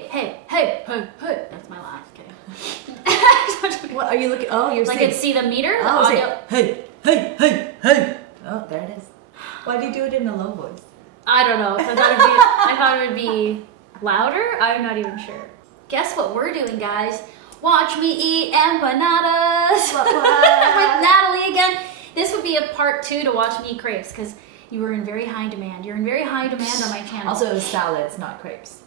Hey, hey, hey, hey. That's my laugh. Okay. What are you looking? Oh, you're like saying. I see the meter. The oh, audio. Hey, hey, hey, hey. Oh, there it is. Why do you do it in a low voice? I don't know. I thought it would be louder. I'm not even sure. Guess what we're doing, guys? Watch me eat empanadas with Natalie again. This would be a part 2 to watch me eat crepes because you were in very high demand. You're in very high demand on my channel. Also, it was salads, not crepes.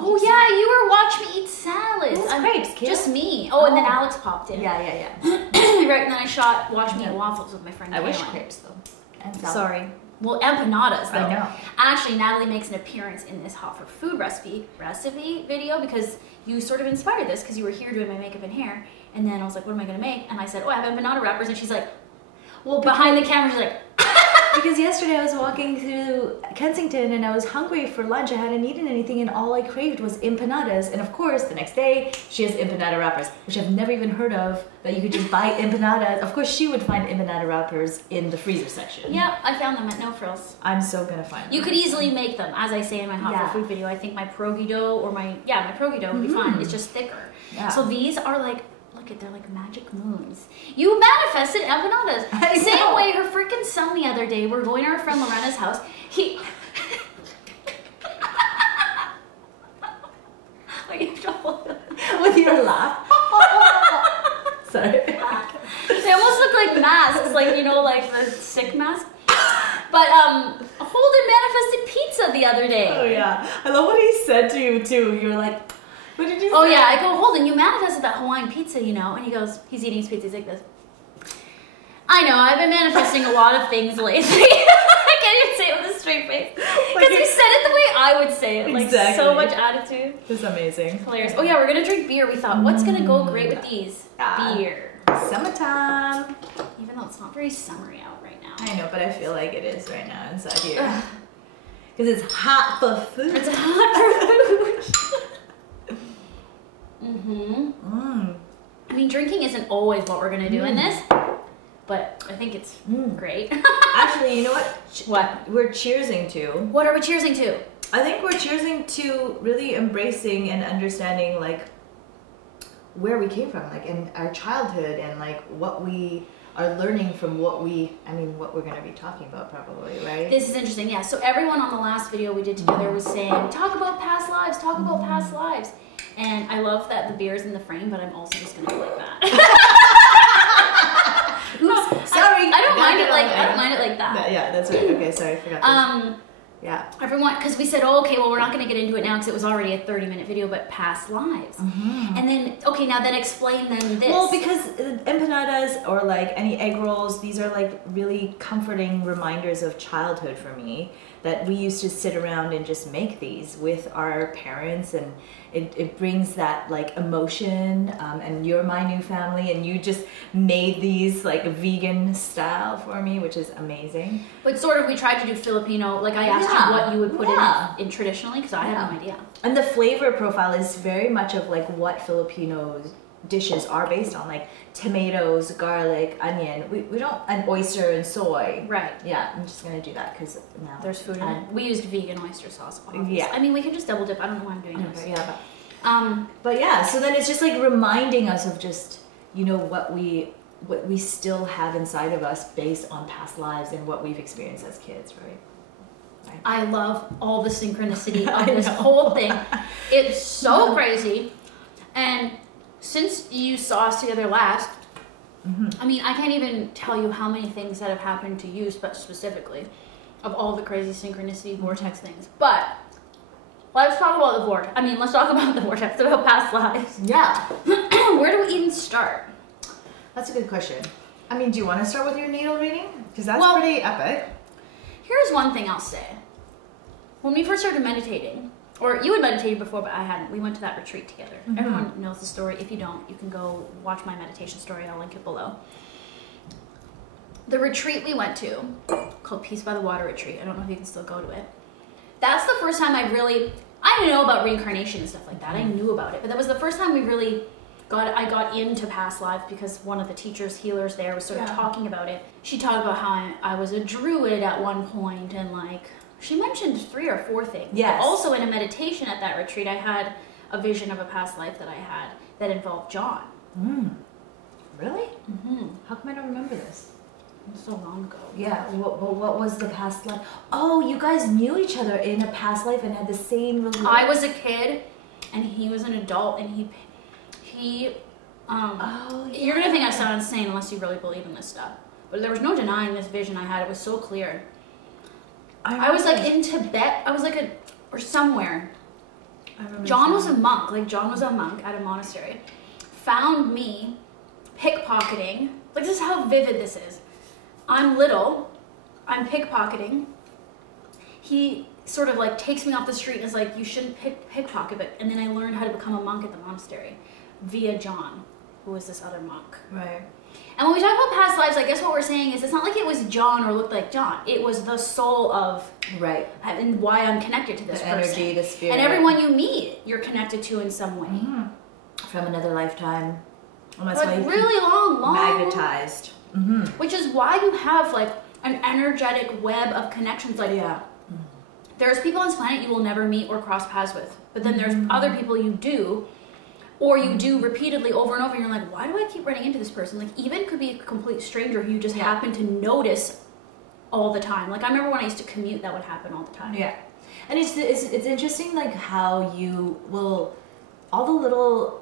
Oh yeah, you were watch me eat salads. It was crepes, kid. Just me. Oh, and then Alex popped in. Yeah, yeah, yeah. Right, and then I shot watch me eat waffles with my friend. I wish crepes though. And sorry. Well, empanadas though. I know. Actually, Natalie makes an appearance in this hot for food recipe video because you sort of inspired this because you were here doing my makeup and hair, and then I was like, what am I gonna make? And I said, oh, I have empanada wrappers, and she's like, well, behind the camera, she's like. Because yesterday I was walking through Kensington and I was hungry for lunch. I hadn't eaten anything and all I craved was empanadas. And of course, the next day, she has empanada wrappers, which I've never even heard of, that you could just buy empanadas. Of course, she would find empanada wrappers in the freezer section. Yep, I found them at No Frills. I'm so gonna find them. You could easily make them, as I say in my hot for food video. I think my pierogi dough or my pierogi dough would be fine. It's just thicker. Yeah. So these are like, look at, they're like magic moons. You manifested empanadas. Same way her freaking son the other day, we're going to our friend Lorena's house. He... With your laugh. Sorry. They almost look like masks, like, you know, like the sick mask. But Holden manifested pizza the other day. Oh yeah. I love what he said to you too. You were like, what did you say? Oh yeah, I go, Holden, you manifested that Hawaiian pizza, you know? And he goes, he's eating his pizza, he's like this. I know, I've been manifesting a lot of things lately. I can't even say it with a straight face. Because he said it the way I would say it. Like, so much attitude. It's amazing. It's hilarious. Oh yeah, we're gonna drink beer. We thought, what's gonna go great with these? Beer. Summertime. Even though it's not very summery out right now. I know, but I feel like it is right now inside here. Because it's hot for food. It's hot for food. I mean, drinking isn't always what we're gonna do in this, but I think it's great. Actually, you know what? What? We're cheersing to. What are we cheersing to? I think we're cheersing to really embracing and understanding like where we came from, like in our childhood and like what we are learning from what we're gonna be talking about probably, right? This is interesting, yeah. So everyone on the last video we did together was saying, talk about past lives, talk about past lives. And I love that the beer is in the frame, but I'm also just gonna go like that. Oops, sorry. I don't mind it like that. Yeah, that's right. Okay, sorry, I forgot. Yeah. Everyone, because we said, oh, okay, well, we're not gonna get into it now because it was already a 30-minute video, but past lives. And then, okay, now then explain then this. Well, because empanadas or like any egg rolls, these are like really comforting reminders of childhood for me. That we used to sit around and just make these with our parents, and it brings that like emotion, and you're my new family and you just made these like vegan style for me, which is amazing. But sort of we tried to do Filipino, like I asked you what you would put in traditionally because I had no idea. And the flavor profile is very much of like what Filipino dishes are based on, like tomatoes, garlic, onion. We don't, and oyster and soy. Right. Yeah, I'm just gonna do that because now there's food in it. We used vegan oyster sauce. Obviously. Yeah. I mean, we can just double dip. I don't know why I'm doing this. Yeah, but yeah. So then it's just like reminding us of just, you know, what we still have inside of us based on past lives and what we've experienced as kids, right? I love all the synchronicity of this whole thing. It's so crazy, and since you saw us together last, I mean, I can't even tell you how many things that have happened to you, but specifically, of all the crazy synchronicity vortex things. But let's talk about the vortex. I mean, let's talk about the vortex, about past lives. Yeah. Where do we even start? That's a good question. I mean, do you want to start with your natal reading? Because that's pretty epic. Here's one thing I'll say. When we first started meditating, or you had meditated before, but I hadn't. We went to that retreat together. Everyone knows the story. If you don't, you can go watch my meditation story. I'll link it below. The retreat we went to, called Peace by the Water Retreat. I don't know if you can still go to it. That's the first time I didn't know about reincarnation and stuff like that. I knew about it, but that was the first time I got into past lives because one of the healers there was sort of talking about it. She talked about how I was a druid at one point and like, she mentioned 3 or 4 things. Yes. But also in a meditation at that retreat, I had a vision of a past life that I had that involved John. Really? How come I don't remember this? So long ago. Yeah, what was the past life? Oh, you guys knew each other in a past life and had the same religion. I was a kid, and he was an adult, and he you're gonna think I sound insane unless you really believe in this stuff. But there was no denying this vision I had. It was so clear. I was like in Tibet. I was like or somewhere. John was a monk. Like John was a monk at a monastery. Found me pickpocketing. Like this is how vivid this is. I'm little, I'm pickpocketing. He sort of like takes me off the street and is like, you shouldn't pickpocket, and then I learned how to become a monk at the monastery via John, who was this other monk. Right. And when we talk about past lives, I guess what we're saying is it's not like it was John or looked like John. It was the soul of, right, and why I'm connected to this person. Energy, the spirit. And everyone you meet, you're connected to in some way. From another lifetime. And that's like why really long. Magnetized. Which is why you have like an energetic web of connections. Like there's people on this planet you will never meet or cross paths with, but then there's other people you do, or you do repeatedly over and over, and you're like, why do I keep running into this person? Like even could be a complete stranger who you just happen to notice all the time. Like I remember when I used to commute, that would happen all the time. Yeah. And it's interesting like how you will, all the little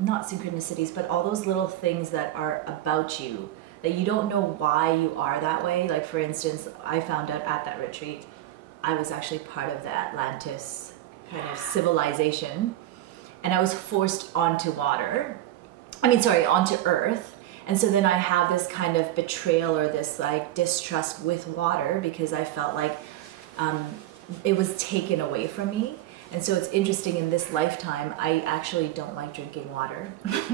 not synchronicities, but all those little things that are about you that you don't know why you are that way. Like for instance, I found out at that retreat, I was actually part of the Atlantis kind of civilization, and I was forced onto onto Earth. And so then I have this kind of betrayal or this like distrust with water because I felt like it was taken away from me. And so it's interesting, in this lifetime, I actually don't like drinking water.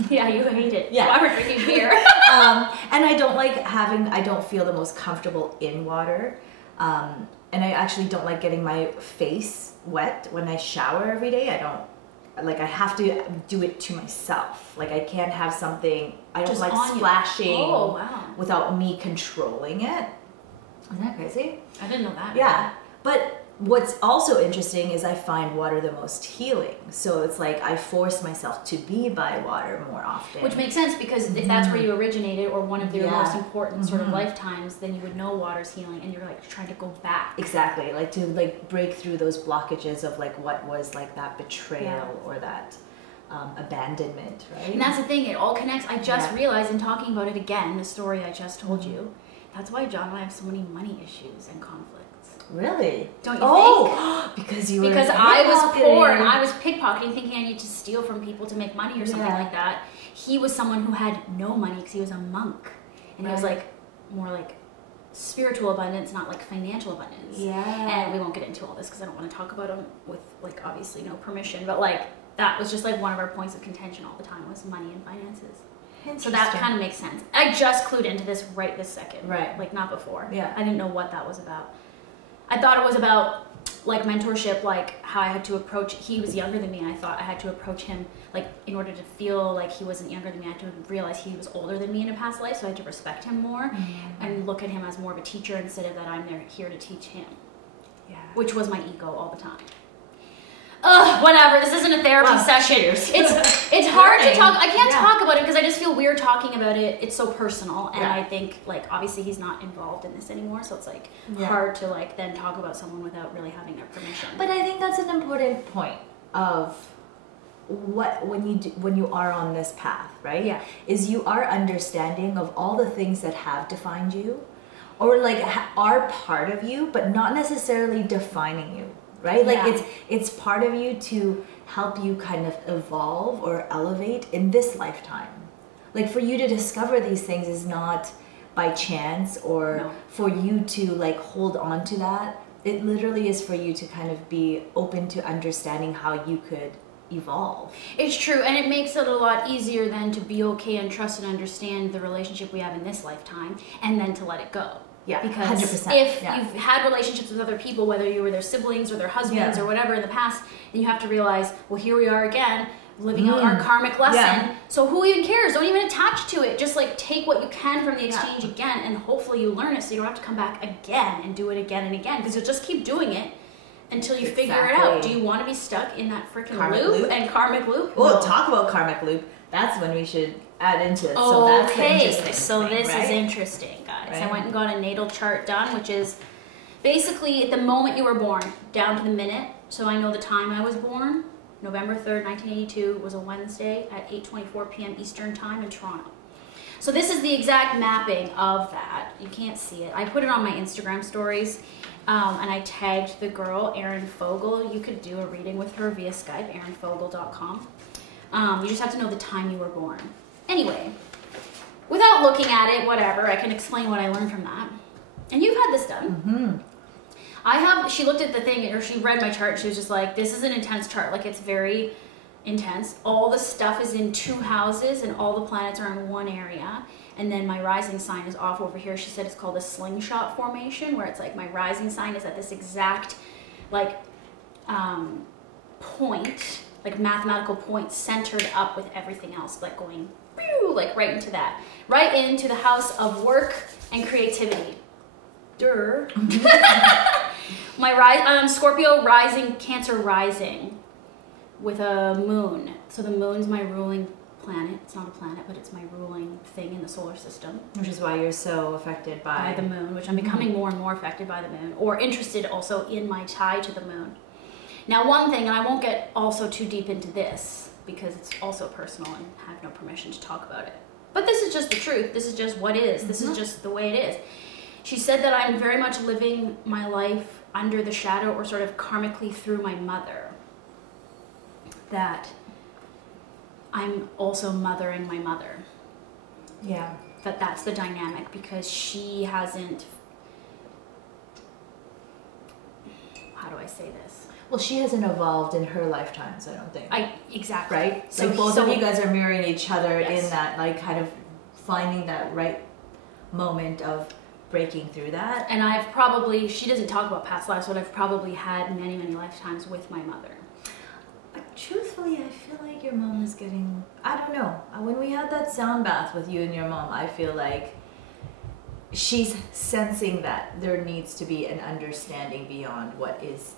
Yeah, you hate it. Yeah. Why we're drinking beer. And I don't like I don't feel the most comfortable in water. And I actually don't like getting my face wet when I shower every day. I have to do it to myself. Like I can't have something, I don't just like splashing without me controlling it. Isn't that crazy? I didn't know that. Yeah. But what's also interesting is I find water the most healing. So it's like I force myself to be by water more often. Which makes sense because if that's where you originated or one of your most important sort of lifetimes, then you would know water's healing and you're like trying to go back. Exactly. Like to like break through those blockages of like what was like that betrayal or that abandonment, right? And that's the thing, it all connects. I just realized in talking about it again, the story I just told you, that's why John and I have so many money issues and conflicts. Really? Don't you think? Because you were Because I was poor and I was pickpocketing, thinking I need to steal from people to make money or something like that. He was someone who had no money because he was a monk, and he was like more like spiritual abundance, not like financial abundance. Yeah. And we won't get into all this because I don't want to talk about him with like obviously no permission, but like that was just like one of our points of contention all the time was money and finances. So that kind of makes sense. I just clued into this right this second. Right. Like not before. Yeah. I didn't know what that was about. I thought it was about like mentorship, like how I had to approach, he was younger than me, and I thought I had to approach him like in order to feel like he wasn't younger than me, I had to realize he was older than me in a past life, so I had to respect him more and look at him as more of a teacher instead of that I'm here to teach him. Yeah. Which was my ego all the time. Whatever, this isn't a therapy session. It's hard to talk, I can't talk about it because I just feel weird talking about it. It's so personal, and I think like obviously he's not involved in this anymore, so it's like hard to like then talk about someone without really having their permission. But I think that's an important point of when you are on this path, right? Yeah. Is you are understanding of all the things that have defined you, or like are part of you, but not necessarily defining you. Right? Like it's part of you to help you kind of evolve or elevate in this lifetime. Like for you to discover these things is not by chance or for you to like hold on to that. It literally is for you to kind of be open to understanding how you could evolve. It's true, and it makes it a lot easier then to be okay and trust and understand the relationship we have in this lifetime and then to let it go. Yeah, because 100%. If you've had relationships with other people, whether you were their siblings or their husbands or whatever in the past, then you have to realize, well, here we are again, living out our karmic lesson. Yeah. So who even cares? Don't even attach to it. Just like take what you can from the exchange again, and hopefully you learn it so you don't have to come back again and do it again and again, because you'll just keep doing it until you figure it out. Do you want to be stuck in that freaking loop and karmic loop? Well, talk about karmic loop. That's when we should add into it. So that's this is interesting, guys. Right? I went and got a natal chart done, which is basically at the moment you were born, down to the minute. So I know the time I was born. November 3rd, 1982 was a Wednesday at 8:24 p.m. Eastern Time in Toronto. So this is the exact mapping of that. You can't see it. I put it on my Instagram stories, and I tagged the girl, Aerin Fogel. You could do a reading with her via Skype, aerinfogel.com. You just have to know the time you were born. Anyway, without looking at it, whatever, I can explain what I learned from that. And you've had this done. She looked at the thing, or she read my chart, she was just like, this is an intense chart. Like, it's very intense. All the stuff is in 2 houses, and all the planets are in 1 area. And then my rising sign is off over here. She said it's called a slingshot formation, where it's like my rising sign is at this exact, like, point, like mathematical point, centered up with everything else, like going, like right into that. Right into the house of work and creativity. Durr. My Scorpio rising, Cancer rising with a moon. So the moon's my ruling planet. It's not a planet, but it's my ruling thing in the solar system. Which is why you're so affected by the moon, which I'm becoming more and more affected by the moon, or interested also in my tie to the moon. Now, one thing, and I won't get also too deep into this because it's also personal and I have no permission to talk about it. But this is just the truth. This is just what is. This is just the way it is. She said that I'm very much living my life under the shadow or sort of karmically through my mother. That I'm also mothering my mother. Yeah. That's the dynamic because she hasn't... How do I say this? Well, she hasn't evolved in her lifetimes, I don't think. Exactly. Right? So like both of you guys are mirroring each other in that, like, kind of finding that right moment of breaking through that. And she doesn't talk about past lives, but I've probably had many, many lifetimes with my mother. But truthfully, I feel like your mom is getting, I don't know. When we had that sound bath with you and your mom, I feel like she's sensing that there needs to be an understanding beyond what is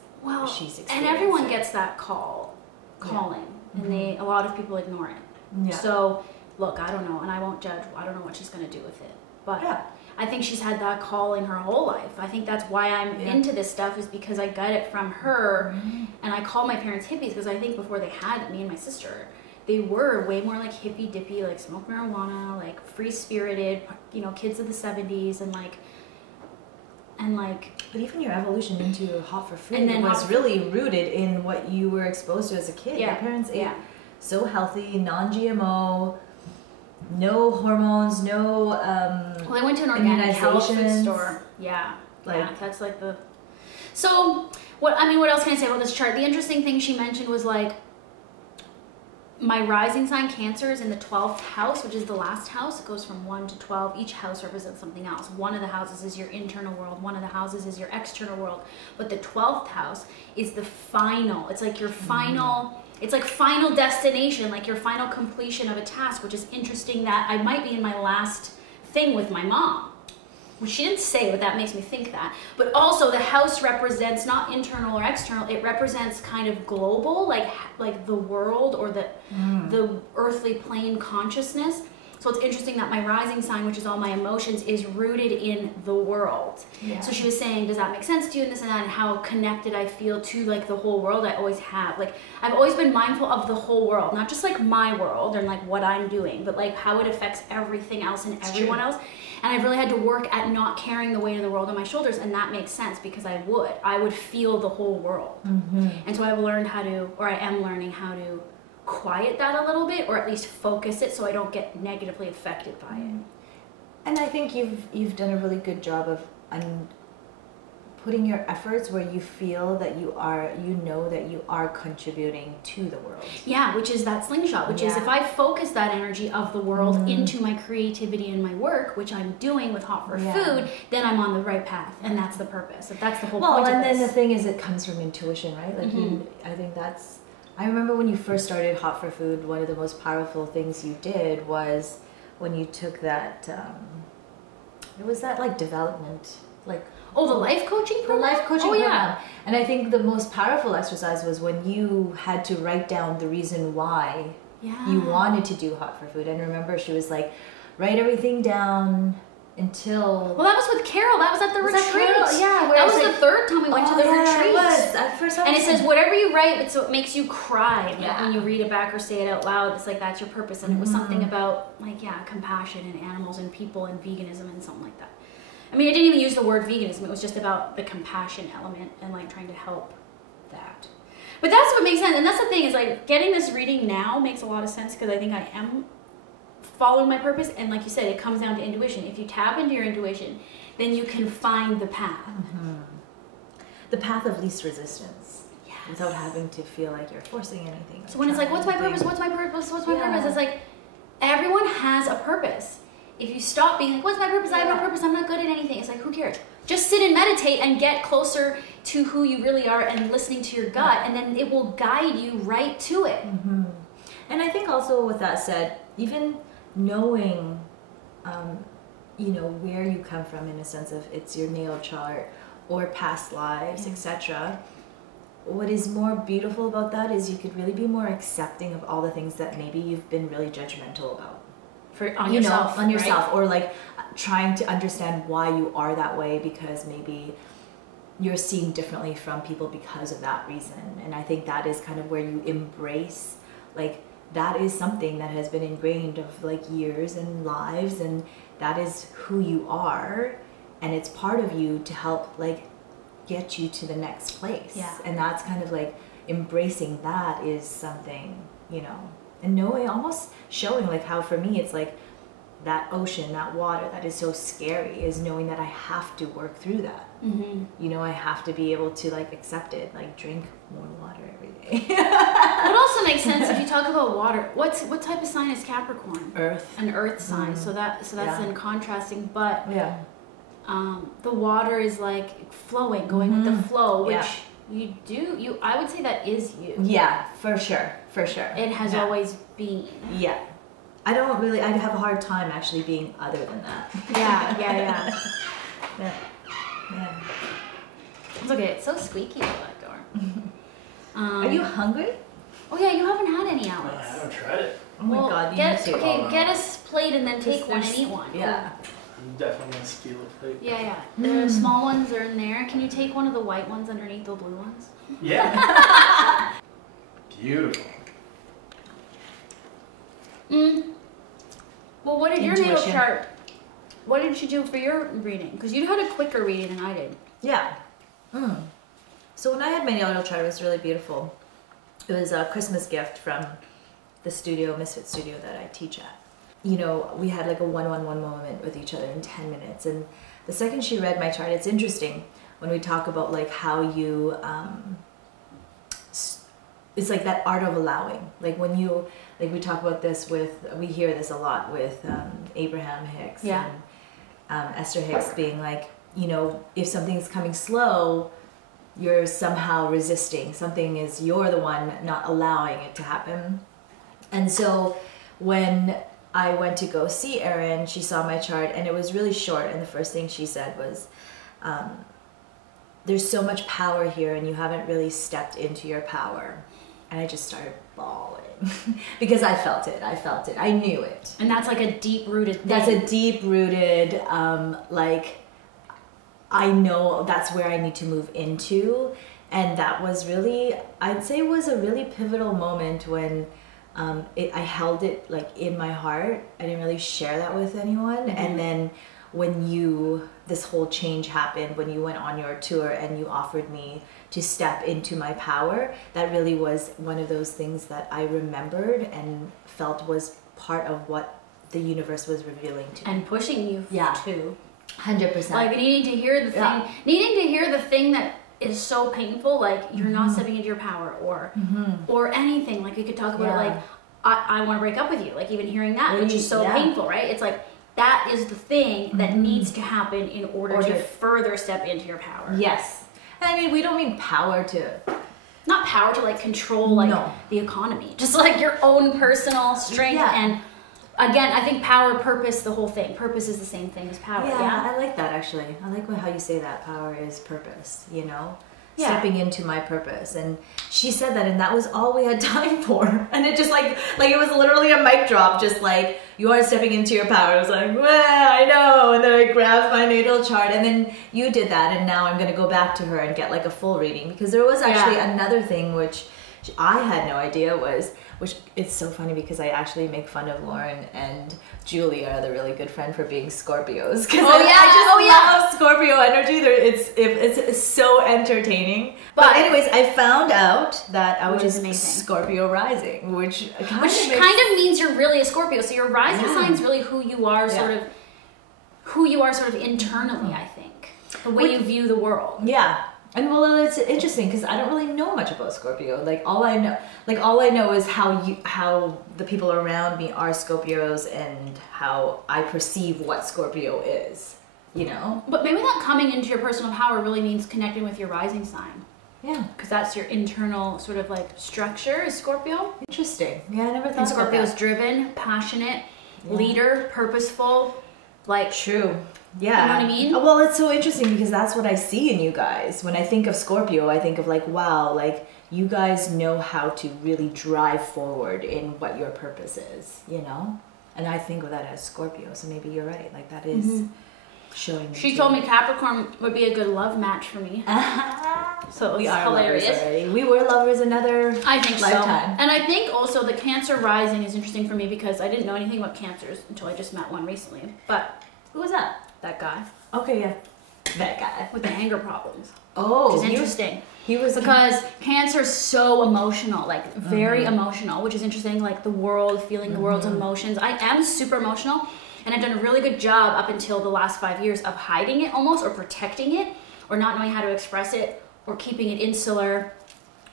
she's experiencing. And everyone gets that calling, and a lot of people ignore it. Yeah. So, look, I don't know, and I won't judge. I don't know what she's going to do with it. But I think she's had that calling her whole life. I think that's why I'm into this stuff, is because I got it from her. And I call my parents hippies because I think before they had me and my sister, they were way more like hippie dippy, like smoke marijuana, like free spirited, kids of the 70s, and like. But even your evolution into Hot for Food was really rooted in what you were exposed to as a kid. Yeah. Your parents ate so healthy, non-GMO. No hormones, no well, I went to an organic health food store. Yeah. That's like the... So, what else can I say about this chart? The interesting thing she mentioned was like, my rising sign Cancer is in the 12th house, which is the last house. It goes from 1 to 12. Each house represents something else. One of the houses is your internal world. One of the houses is your external world. But the 12th house is the final. It's like your final... It's like final destination, like your final completion of a task, which is interesting that I might be in my last thing with my mom. Which she didn't say, but that makes me think that. But also the house represents not internal or external, it represents kind of global, like the world or the earthly plane consciousness. So it's interesting that my rising sign, which is all my emotions, is rooted in the world. Yeah. So she was saying, does that make sense to you, and this and that, and how connected I feel to like the whole world. I always have. Like, I've always been mindful of the whole world, not just like my world and like what I'm doing, but like how it affects everything else and everyone else. And I've really had to work at not carrying the weight of the world on my shoulders, and that makes sense because I would feel the whole world. And so I've learned how to, or I am learning how to quiet that a little bit, or at least focus it so I don't get negatively affected by it. And I think you've done a really good job of putting your efforts where you feel that you know that you are contributing to the world. Yeah, which is that slingshot, which is if I focus that energy of the world into my creativity and my work, which I'm doing with Hot for Food, then I'm on the right path, and that's the purpose. That's the whole point of this. Well, and then the thing is, it comes from intuition, right? Like I think that's... I remember when you first started Hot for Food, one of the most powerful things you did was when you took that, it was that like development like the life coaching program. The life coaching program. Yeah. And I think the most powerful exercise was when you had to write down the reason why you wanted to do hot for food. And remember, she was like, write everything down until... Well, that was with Carol. That was at the retreat. Yeah. That was the third time we went to the retreat. It was. For some and it reason. says, whatever you write, so it makes you cry. Like when you read it back or say it out loud, it's like, that's your purpose. And it was something about, like, compassion and animals and people and veganism and something like that. I mean, I didn't even use the word veganism. It was just about the compassion element and, like, trying to help that. But that's what makes sense. And that's the thing is, like, getting this reading now makes a lot of sense because I think I am following my purpose. And like you said, it comes down to intuition. If you tap into your intuition, then you can find the path. The path of least resistance. Yes. Without having to feel like you're forcing anything. So when it's like, what's my purpose? What's my purpose? What's my purpose? It's like, everyone has a purpose. If you stop being like, what's my purpose? I have no purpose. I'm not good at anything. It's like, who cares? Just sit and meditate and get closer to who you really are and listening to your gut. And then it will guide you right to it. And I think also with that said, even knowing, you know, where you come from in a sense of it's your natal chart or past lives, etc. What is more beautiful about that is you could really be more accepting of all the things that maybe you've been really judgmental about. On yourself, right? Or like trying to understand why you are that way because maybe you're seen differently from people because of that reason. And I think that is kind of where you embrace, like, that is something that has been ingrained of like years and lives, and that is who you are, and it's part of you to help like get you to the next place. And that's kind of like embracing that is something, you know, and knowing, almost showing like how for me it's like that ocean, that water that is so scary is knowing that I have to work through that. You know, I have to be able to like accept it, like drink more water every day. It also makes sense if you talk about water. What type of sign is Capricorn? Earth. An earth sign. So that's then contrasting, but the water is like flowing, going with the flow, which I would say that is you. Yeah, for sure. It has always been. Yeah. I have a hard time actually being other than that. Yeah. Yeah. It's okay, it's so squeaky at that door. Are you hungry? Oh yeah, you haven't had any, Alex. I haven't tried it. Oh my god, you need to. Okay, get us a plate and then take one and eat one. Yeah. I'm definitely gonna steal a plate. Yeah. The small ones are in there. Can you take one of the white ones underneath the blue ones? Yeah. Beautiful. Well, what did your natal chart? What did you do for your reading? Because you had a quicker reading than I did. Yeah. So when I had my natal chart, it was really beautiful. It was a Christmas gift from the studio, Misfit Studio, that I teach at. You know, we had like a one-on-one moment with each other in 10 minutes. And the second she read my chart, it's interesting when we talk about like how you, it's like that art of allowing. Like when you, like we talk about this with, we hear this a lot with Abraham Hicks and Esther Hicks being like, you know, if something's coming slow, you're somehow resisting. Something is, you're the one not allowing it to happen. And so when I went to go see Aerin, she saw my chart and it was really short. And the first thing she said was, there's so much power here and you haven't really stepped into your power. And I just started bawling because I felt it. I knew it. And that's like a deep-rooted thing. That's a deep-rooted, like, I know that's where I need to move into. And that was really, I'd say was a really pivotal moment when I held it like in my heart. I didn't really share that with anyone. And then when this whole change happened, when you went on your tour and you offered me to step into my power, that really was one of those things that I remembered and felt was part of what the universe was revealing to me. And pushing you to. 100%. Like needing to hear the thing, needing to hear the thing that is so painful, like you're not stepping into your power or anything. Like we could talk about it, like, I want to break up with you. Like even hearing that, which is so painful, right? It's like, that is the thing that needs to happen in order to further step into your power. Yes. And I mean, we don't mean power to... Not power to like control like the economy. Just like your own personal strength and again, I think power, purpose, the whole thing. Purpose is the same thing as power. Yeah, I like that actually. I like how you say that power is purpose, you know? Yeah. Stepping into my purpose. And she said that, and that was all we had time for. And it just like it was literally a mic drop, just like, you are stepping into your power. I was like, well, I know. And then I grabbed my natal chart, and then you did that, and now I'm going to go back to her and get like a full reading, because there was actually another thing which I had no idea was, which it's so funny because I actually make fun of Lauren and Julie, are the really good friend, for being Scorpios. Because I just love Scorpio energy. It's so entertaining. But anyways, I found out that I was Scorpio rising, which kind of means you're really a Scorpio. So your rising sign is really who you are, sort of internally. I think the way you view the world. Yeah. And well, it's interesting because I don't really know much about Scorpio. Like all I know is how the people around me are Scorpios and how I perceive what Scorpio is, you know? But maybe that coming into your personal power really means connecting with your rising sign. Yeah. Because that's your internal sort of like structure is Scorpio. Interesting. Yeah, I never thought about that. Scorpio's driven, passionate, leader, purposeful, like... True. Yeah. You know what I mean? Well, it's so interesting because that's what I see in you guys. When I think of Scorpio, I think of like, wow, like you guys know how to really drive forward in what your purpose is, you know? And I think of that as Scorpio, so maybe you're right. Like that is showing me. She told me Capricorn would be a good love match for me. So it was hilarious. Lovers already. We were lovers another I think lifetime. So. And I think also the Cancer rising is interesting for me because I didn't know anything about Cancers until I just met one recently. But who was that? That guy. Okay, yeah. That guy. With the anger problems. Oh. Which is interesting. He was because Cancer is so emotional, like very emotional, which is interesting, like the world, feeling the world's emotions. I am super emotional, and I've done a really good job up until the last 5 years of hiding it almost, or protecting it, or not knowing how to express it, or keeping it insular.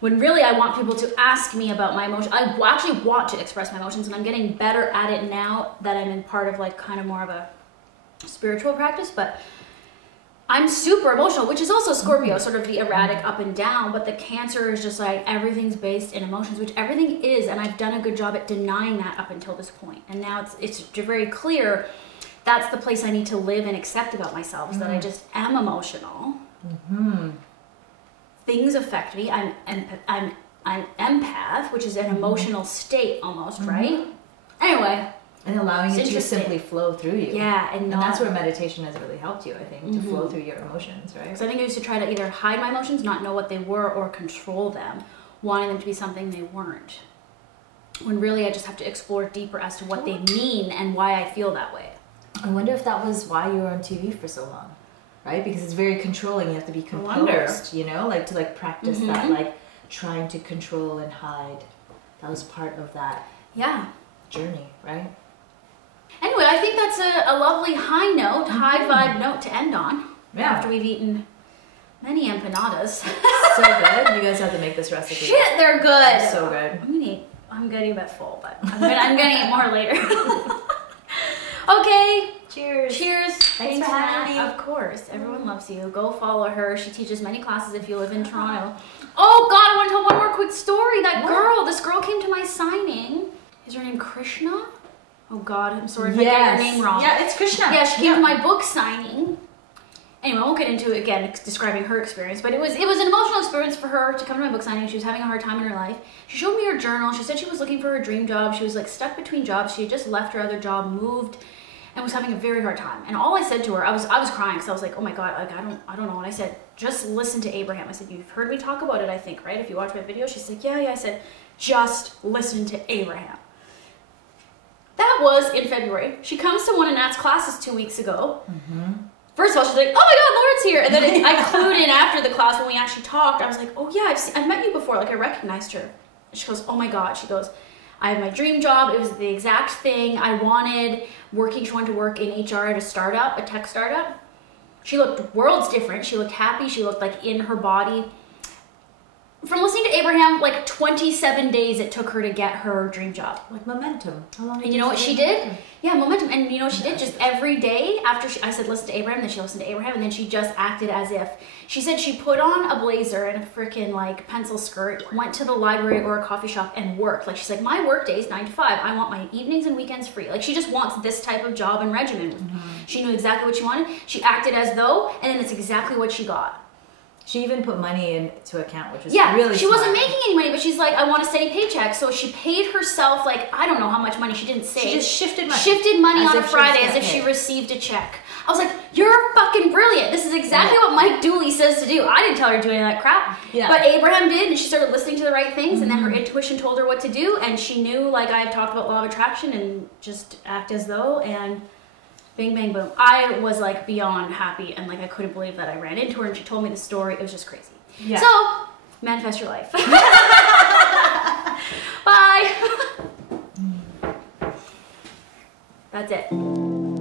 When really I want people to ask me about my emotions. I actually want to express my emotions, and I'm getting better at it now that I'm in part of like kind of more of a spiritual practice, but I'm super emotional, which is also Scorpio, sort of the erratic up and down, but the Cancer is just like everything's based in emotions, which everything is, and I've done a good job at denying that up until this point. And now it's very clear that's the place I need to live and accept about myself, is that I just am emotional. Things affect me. I'm empath, which is an emotional state almost, right? Anyway. And allowing it to simply flow through you. Yeah, and that's where meditation has really helped you, I think, to flow through your emotions, right? Because I think I used to try to either hide my emotions, not know what they were, or control them, wanting them to be something they weren't. When really I just have to explore deeper as to what they mean and why I feel that way. I wonder if that was why you were on TV for so long, right? Because it's very controlling. You have to be composed, you know, like to like practice that, like trying to control and hide. That was part of that journey, right? Anyway, I think that's a lovely high note, high vibe note to end on. Yeah. After we've eaten many empanadas. So good. You guys have to make this recipe. Shit, they're good. They're so good. I'm getting a bit full, but I'm gonna eat more later. Okay. Cheers. Cheers. Thanks for having me. Of course. Everyone loves you. Go follow her. She teaches many classes if you live in Toronto. Oh God, I want to tell one more quick story. This girl came to my signing. Is her name Krishna? Oh God, I'm sorry if I get her name wrong. Yeah, it's Krishna. Yeah, she came to my book signing. Anyway, I won't get into it again, describing her experience, but it was an emotional experience for her to come to my book signing. She was having a hard time in her life. She showed me her journal. She said she was looking for her dream job. She was like stuck between jobs. She had just left her other job, moved, and was having a very hard time. And all I said to her, I was crying because I was like, oh my God, like I don't know. And I said, just listen to Abraham. I said, you've heard me talk about it, I think, right? If you watch my video. She's like, yeah. I said, just listen to Abraham. That was in February. She comes to one of Nat's classes 2 weeks ago. First of all, she's like, oh my God, Lauren's here. And then I clued in after the class when we actually talked. I was like, oh yeah, I've met you before. Like I recognized her. And she goes, oh my God. She goes, I have my dream job. It was the exact thing I wanted. She wanted to work in HR at a startup, a tech startup. She looked worlds different. She looked happy. She looked like in her body. from listening to Abraham, like 27 days it took her to get her dream job. Like momentum. How long? And you know what she did? Yeah, momentum. And you know what she did? Just every day after I said listen to Abraham, then she listened to Abraham, and then she just acted as if. She said she put on a blazer and a freaking like pencil skirt, went to the library or a coffee shop and worked. Like she's like, my work day is 9 to 5. I want my evenings and weekends free. Like she just wants this type of job and regimen. She knew exactly what she wanted. She acted as though, and then it's exactly what she got. She even put money into account, which was really she smart. wasn't making any money, but she's like, I want a steady paycheck. So she paid herself, like, I don't know how much money, she didn't say. She just shifted money. Shifted money As on a if she Friday was as if getting she paid. received a check. I was like, you're fucking brilliant. This is exactly what Mike Dooley says to do. I didn't tell her to do any of that crap. Yeah. But Abraham did, and she started listening to the right things, and then her intuition told her what to do, and she knew, like I've talked about law of attraction, and just act as though, and bing, bang, boom. I was like beyond happy, and like I couldn't believe that I ran into her, and she told me the story. It was just crazy. Yeah. So, manifest your life. Bye. That's it.